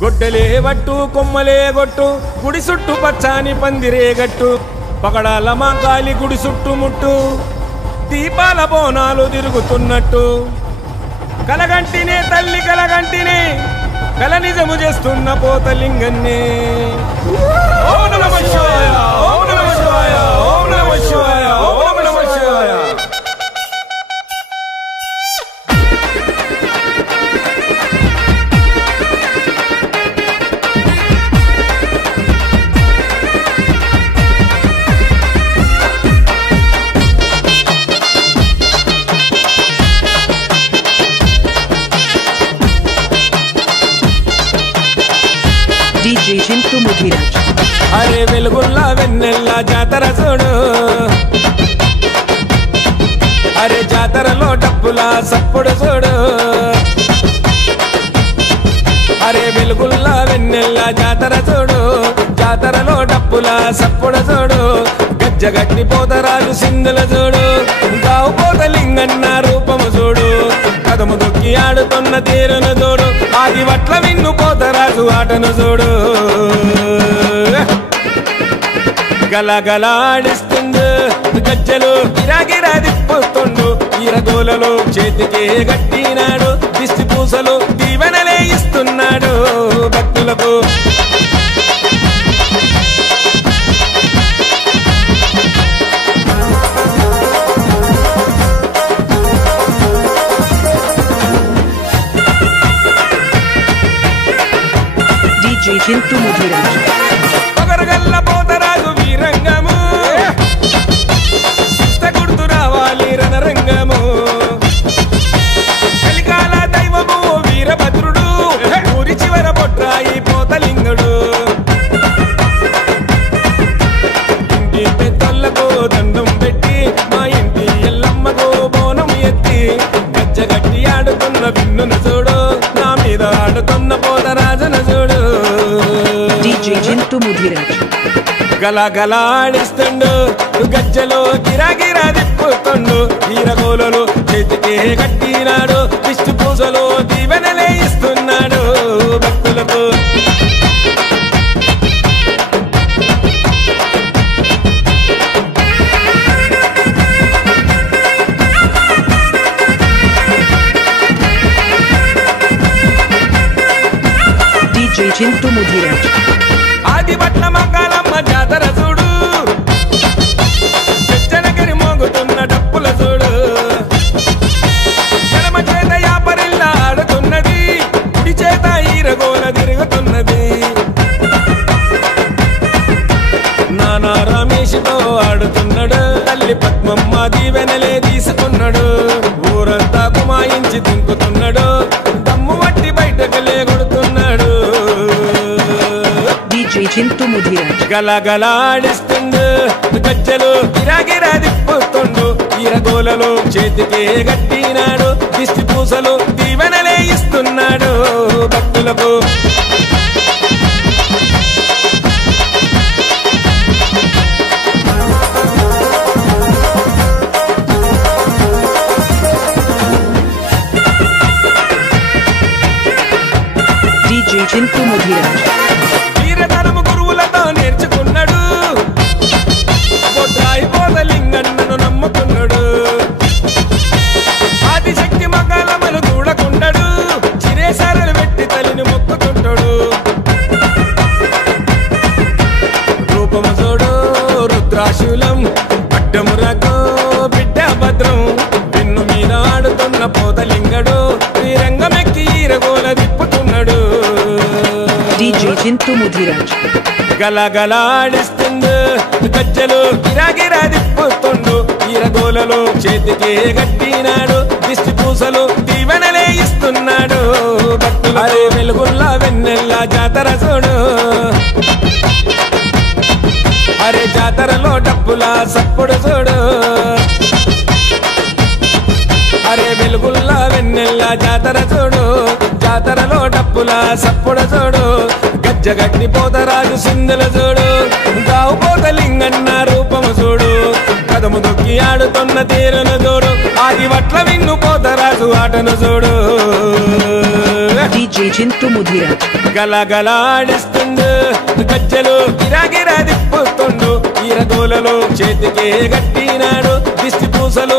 గొడ్డలే వట్టు కొమ్మలే గొట్టు గుడి చుట్టూ పచ్చాని పందిరే గట్టు పగడాల మా కాలి గుడి చుట్టుముట్టు దీపాల బోనాలు తిరుగుతున్నట్టు కలగంటినే తల్లి కలగంటినే కల నిజము చేస్తున్న పోతలింగన్నే ఓం నమః శివాయ ఓం నమః శివాయ ఓం నమః శివాయ ఓం నమః శివాయ DJ Chintu Mudhiraj. అరే వెలుగుల్లా వెన్నెల్లా జాతర చూడు అరే జాతరలో డప్పులా సప్పుడు చూడు అరే వెలుగుల్లా వెన్నెల్లా జాతర చూడు జాతరలో డప్పులా సప్పుడు చూడు గజ్జగట్టి పోతరాజు సింధుల చూడు గావు పోతలింగన్న రూపము చూడు కదము దొక్కి ఆడుతున్న తీరును చూడు ఆది వట్ల విన్ను పోతరాజు ఆటను చూడు గలగలాడిస్తుండు గజ్జలు గిరాగిరా తిప్పుతుండు ఈరగోలలో చేతికే గట్టినాడు దిష్టి పూసలు దీవెనలే ఇస్తున్నాడు భక్తులకు DJ Chintu Mudhiraj. పగరగల్ల పోతరాజు వీరంగము సుష్ట గుర్తు రావాలి రణరంగము కలికాల దైవము వీరభద్రుడు ఊరి చివర పొట్రాయి పోతలింగుడు ఇంటి పెద్దలకు దండం పెట్టి మా ఇంటి ఎల్లమ్మకు బోనం ఎత్తి గజ్జగట్టి ఆడుతున్న విన్నును చూడు నా మీద ఆడుతున్న పోతరాజును చూడు DJ Chintu Mudhiraj. గలగలాడిస్తుండు గజ్జలో గిరాగిరా తిప్పుతుండు ఈరగోలలో చేతికే కట్టినాడు దిష్టి పూసలు దీవెనలే ఇస్తున్నాడు భక్తులకు DJ Chintu Mudhiraj. ఆది పట్ల మకాలమ్మ జాతర చూడు చెచ్చనగిరి మోగుతున్న డప్పుల చూడు ఎడమ చేత యాపరిల్ల ఆడుతున్నది కుడి చేత ఈరగోల తిరుగుతున్నది నానా రమేష్తో ఆడుతున్నాడు తల్లి పద్మమ్మ దీవెనలే తీసుకున్నాడు ఊరంతా కుమాయించి దింకుతున్నాడు దమ్ము వట్టి బయటకు లేగొడుతున్నాడు DJ Chintu Mudhiraj. గలగలాడిస్తుండు గజ్జలు గిరాగిరా తిప్పుతుండు ఈరగోలలో చేతికే గట్టినాడు దిష్టి పూసలు దీవెనలే ఇస్తున్నాడు భక్తులకు DJ Chintu Mudhiraj. వీరధనము గురువులతో నేర్చుకున్నాడు బొడ్రాయి పోతలింగన్నను నమ్ముకున్నాడు ఆదిశక్తి మకాలమను చూడకుండాడు చిరేసారలు పెట్టి తల్లిని మొక్కుకుంటాడు రూపము చూడు రుద్రాశూలం అడ్డము రకో బిడ్డ భద్రం పెన్ను మీద ఆడుతున్న పోతలింగడు శ్రీరంగమెక్కి ఈరగోల తిప్పుతున్నాడు DJ Chintu Mudhiraj. గలగలాడిస్తుండు గజ్జలు గిరాగిరా తిప్పుతుండు ఈరగోలలో చేతికే గట్టినాడు దిష్టి పూసలు దీవెనలే ఇస్తున్నాడు భక్తులు అరే వెలుగుల్లా వెన్నెల్లా జాతర చూడు అరే జాతరలో డప్పులా సప్పుడు చూడు అరే వెలుగుల్లా వెన్నెల్లా జాతర చూడు జాతరలో డప్పులా సప్పుడు చూడు గజ్జగట్టి పోతరాజు సింధుల చూడు గావు పోతలింగన్న రూపము చూడు కదము దొక్కి ఆడుతున్న తీరును చూడు ఆది వట్ల విన్ను పోతరాజు ఆటను చూడు DJ Chintu Mudhiraj. గలగలాడిస్తుండు గజ్జలు గిరాగిరా తిప్పుతుండు ఈరగోలలో చేతికే గట్టినాడు దిష్టి పూసలు